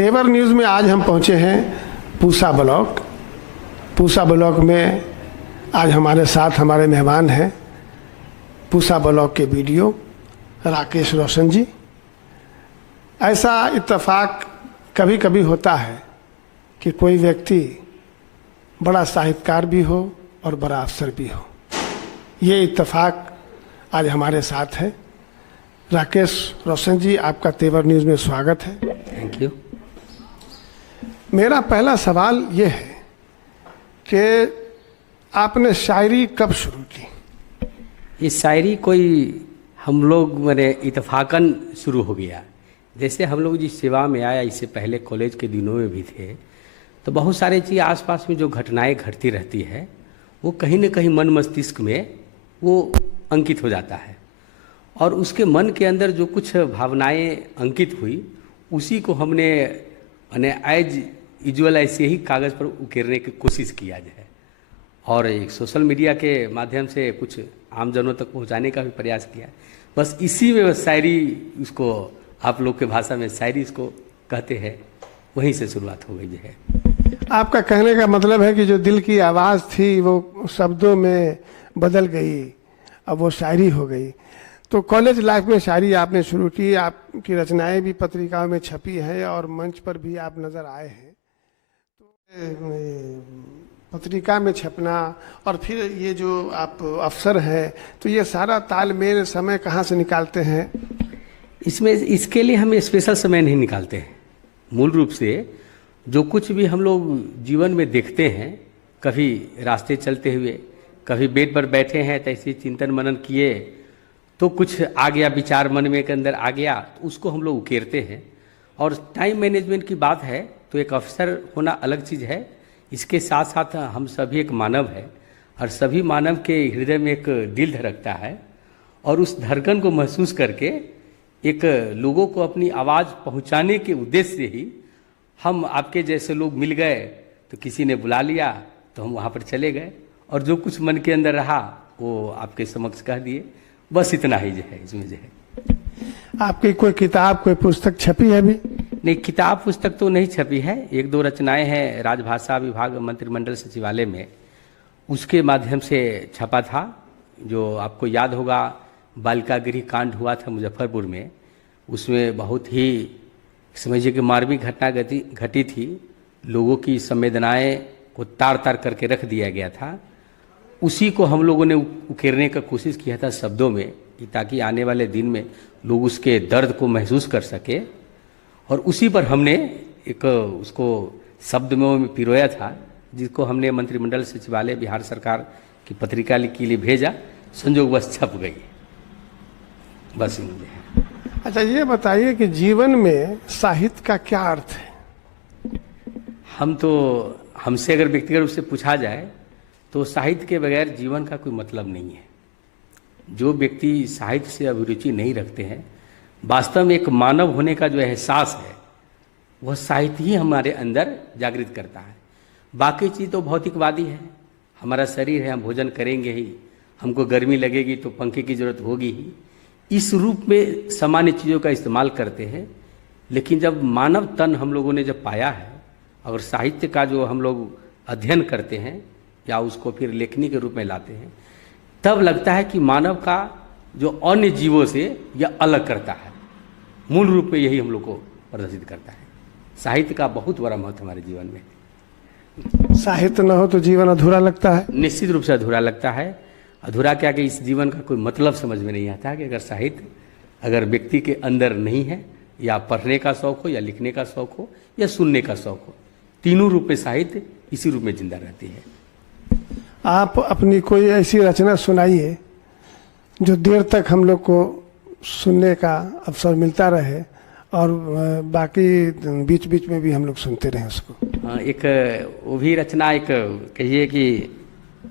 तेवर न्यूज़ में आज हम पहुंचे हैं पूसा ब्लॉक। पूसा ब्लॉक में आज हमारे साथ हमारे मेहमान हैं पूसा ब्लॉक के बीडीओ राकेश रोशन जी। ऐसा इत्तेफाक कभी कभी होता है कि कोई व्यक्ति बड़ा साहित्यकार भी हो और बड़ा अफसर भी हो। ये इत्तेफाक आज हमारे साथ है। राकेश रोशन जी, आपका तेवर न्यूज़ में स्वागत है। Thank you. मेरा पहला सवाल ये है कि आपने शायरी कब शुरू की? ये शायरी कोई हम लोग मैंने इत्तेफाकन शुरू हो गया। जैसे हम लोग जिस सेवा में आया, इससे पहले कॉलेज के दिनों में भी थे, तो बहुत सारी चीज़ आसपास में जो घटनाएं घटती रहती है वो कहीं न कहीं मन मस्तिष्क में वो अंकित हो जाता है, और उसके मन के अंदर जो कुछ भावनाएं अंकित हुई उसी को हमने एज यूजुअल ऐसे ही कागज़ पर उकेरने की कोशिश किया जाए, और एक सोशल मीडिया के माध्यम से कुछ आमजनों तक पहुंचाने का भी प्रयास किया। बस इसी में शायरी, उसको आप लोग के भाषा में शायरी इसको कहते हैं, वहीं से शुरुआत हो गई है। आपका कहने का मतलब है कि जो दिल की आवाज़ थी वो शब्दों में बदल गई, अब वो शायरी हो गई। तो कॉलेज लाइफ में शायरी आपने शुरू की, आपकी रचनाएं भी पत्रिकाओं में छपी हैं और मंच पर भी आप नज़र आए हैं। तो पत्रिका में छपना और फिर ये जो आप अफसर हैं, तो ये सारा तालमेल समय कहाँ से निकालते हैं? इसमें इसके लिए हम स्पेशल समय नहीं निकालते हैं। मूल रूप से जो कुछ भी हम लोग जीवन में देखते हैं, कभी रास्ते चलते हुए, कभी बेड पर बैठे हैं तो ऐसे चिंतन मनन किए तो कुछ आ गया, विचार मन में के अंदर आ गया, तो उसको हम लोग उकेरते हैं। और टाइम मैनेजमेंट की बात है तो एक अफसर होना अलग चीज़ है, इसके साथ साथ हम सभी एक मानव है, और सभी मानव के हृदय में एक दिल धड़कता है, और उस धड़कन को महसूस करके एक लोगों को अपनी आवाज़ पहुंचाने के उद्देश्य से ही हम आपके जैसे लोग मिल गए, तो किसी ने बुला लिया तो हम वहाँ पर चले गए, और जो कुछ मन के अंदर रहा वो आपके समक्ष कह दिए। बस इतना ही जो है इसमें जो है। आपकी कोई किताब, कोई पुस्तक छपी है अभी? नहीं, किताब पुस्तक तो नहीं छपी है। एक दो रचनाएं हैं राजभाषा विभाग मंत्रिमंडल सचिवालय में, उसके माध्यम से छपा था। जो आपको याद होगा, बालिका गृह कांड हुआ था मुजफ्फरपुर में, उसमें बहुत ही समझिए कि मार्मिक घटना घटी थी। लोगों की संवेदनाएं को तार तार करके रख दिया गया था। उसी को हम लोगों ने उकेरने का कोशिश किया था शब्दों में, कि ताकि आने वाले दिन में लोग उसके दर्द को महसूस कर सके, और उसी पर हमने एक उसको शब्द में पिरोया था, जिसको हमने मंत्रिमंडल सचिवालय बिहार सरकार की पत्रिका के लिए भेजा। संयोग बस छप गई, बस मुझे। अच्छा, ये बताइए कि जीवन में साहित्य का क्या अर्थ है? हमसे अगर व्यक्तिगत रूप से पूछा जाए तो साहित्य के बगैर जीवन का कोई मतलब नहीं है। जो व्यक्ति साहित्य से अभिरुचि नहीं रखते हैं, वास्तव में एक मानव होने का जो एहसास है वह साहित्य ही हमारे अंदर जागृत करता है। बाकी चीज़ तो भौतिकवादी है। हमारा शरीर है, हम भोजन करेंगे ही, हमको गर्मी लगेगी तो पंखे की जरूरत होगी ही, इस रूप में सामान्य चीज़ों का इस्तेमाल करते हैं। लेकिन जब मानव तन हम लोगों ने जब पाया है और साहित्य का जो हम लोग अध्ययन करते हैं या उसको फिर लेखनी के रूप में लाते हैं, तब लगता है कि मानव का जो अन्य जीवों से यह अलग करता है। मूल रूप में यही हम लोग को प्रदर्शित करता है। साहित्य का बहुत बड़ा महत्व हमारे जीवन में। साहित्य न हो तो जीवन अधूरा लगता है। निश्चित रूप से अधूरा लगता है। अधूरा क्या कि इस जीवन का कोई मतलब समझ में नहीं आता कि अगर साहित्य अगर व्यक्ति के अंदर नहीं है, या पढ़ने का शौक हो, या लिखने का शौक हो, या सुनने का शौक हो, तीनों रूप में साहित्य इसी रूप में जिंदा रहती है। आप अपनी कोई ऐसी रचना सुनाइए जो देर तक हम लोग को सुनने का अवसर मिलता रहे, और बाकी बीच बीच में भी हम लोग सुनते रहें उसको। हाँ, एक वो भी रचना, एक कहिए कि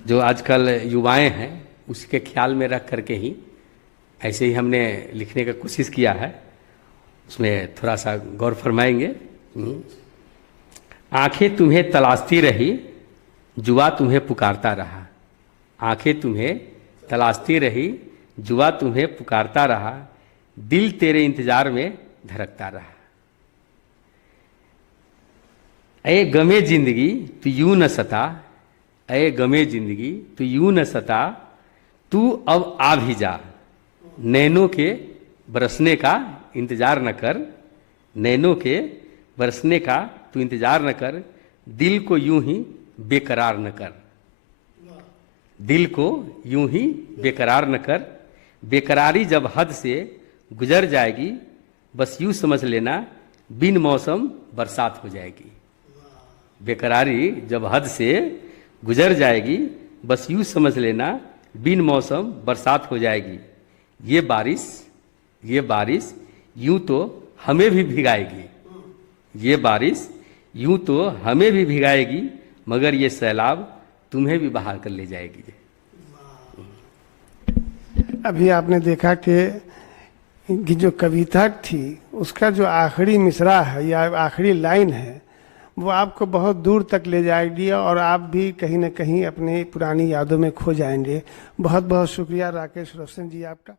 जो आजकल युवाएं हैं उसके ख्याल में रख करके ही ऐसे ही हमने लिखने का कोशिश किया है। उसमें थोड़ा सा गौर फरमाएंगे। आंखें तुम्हें तलाशती रही, जुआ तुम्हें पुकारता रहा। आंखें तुम्हें तलाशती रही, जुआ तुम्हें पुकारता रहा। दिल तेरे इंतजार में धड़कता रहा। ऐ गमे जिंदगी तू यूं न सता, ऐ गमे जिंदगी तू यूं न सता, तू अब आ भी जा, नैनों के बरसने का इंतजार न कर, नैनों के बरसने का तू इंतजार न कर, दिल को यूं ही बेकरार न कर, दिल को यूं ही बेकरार न कर, बेकरारी जब हद से गुजर जाएगी, बस यूं समझ लेना बिन मौसम बरसात हो जाएगी। बेकरारी जब हद से गुजर जाएगी, बस यूं समझ लेना बिन मौसम बरसात हो जाएगी। ये बारिश यूं तो हमें भी भिगाएगी, ये बारिश यूं तो हमें भी भिगाएगी, मगर ये सैलाब तुम्हें भी बहा कर ले जाएगी। अभी आपने देखा कि जो कविता थी उसका जो आखिरी मिसरा है या आखिरी लाइन है वो आपको बहुत दूर तक ले जाएगी और आप भी कहीं ना कहीं अपनी पुरानी यादों में खो जाएंगे। बहुत बहुत शुक्रिया राकेश रोशन जी आपका।